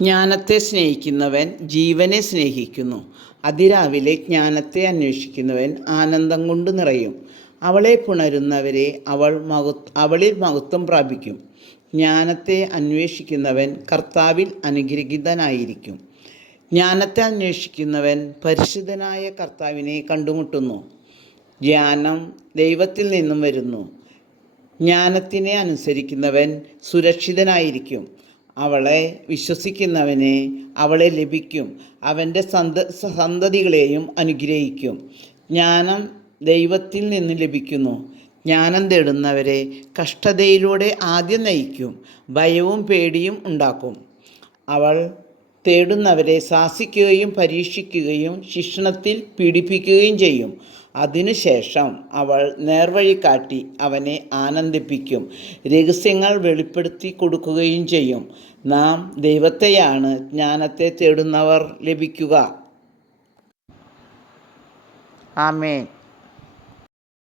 ജ്ഞാനത്തെ സ്നേഹിക്കുന്നവൻ ജീവനെ സ്നേഹിക്കുന്നു. അതിരാവിലെ ജ്ഞാനത്തെ അന്വേഷിക്കുന്നവൻ ആനന്ദം കൊണ്ട് നിറയും. അവളെ പുണരുന്നവരെ അവളിൽ മഹത്വം പ്രാപിക്കും. ജ്ഞാനത്തെ അന്വേഷിക്കുന്നവൻ കർത്താവിൽ അനുഗ്രഹീതനായിരിക്കും. ജ്ഞാനത്തെ അന്വേഷിക്കുന്നവൻ പരിശുദ്ധനായ കർത്താവിനെ കണ്ടുമുട്ടുന്നു. ജ്ഞാനം ദൈവത്തിൽ നിന്നും വരുന്നു. ജ്ഞാനത്തിനെ അനുസരിക്കുന്നവൻ സുരക്ഷിതനായിരിക്കും. അവളെ വിശ്വസിക്കുന്നവനെ അവളെ ലഭിക്കും. അവൻ്റെ സന്തതികളെയും അനുഗ്രഹിക്കും. ജ്ഞാനം ദൈവത്തിൽ നിന്ന് ലഭിക്കുന്നു. ജ്ഞാനം തേടുന്നവരെ കഷ്ടതയിലൂടെ ആദ്യം നയിക്കും. ഭയവും പേടിയും ഉണ്ടാക്കും. അവൾ തേടുന്നവരെ ശാസിക്കുകയും പരീക്ഷിക്കുകയും ശിക്ഷണത്തിൽ പീഡിപ്പിക്കുകയും ചെയ്യും. അതിനുശേഷം അവൾ നേർവഴി കാട്ടി അവനെ ആനന്ദിപ്പിക്കും. രഹസ്യങ്ങൾ വെളിപ്പെടുത്തി കൊടുക്കുകയും ചെയ്യും. നാം ദൈവത്തെയാണ് ജ്ഞാനത്തെ തേടുന്നവർ ലഭിക്കുക. ആമേൻ.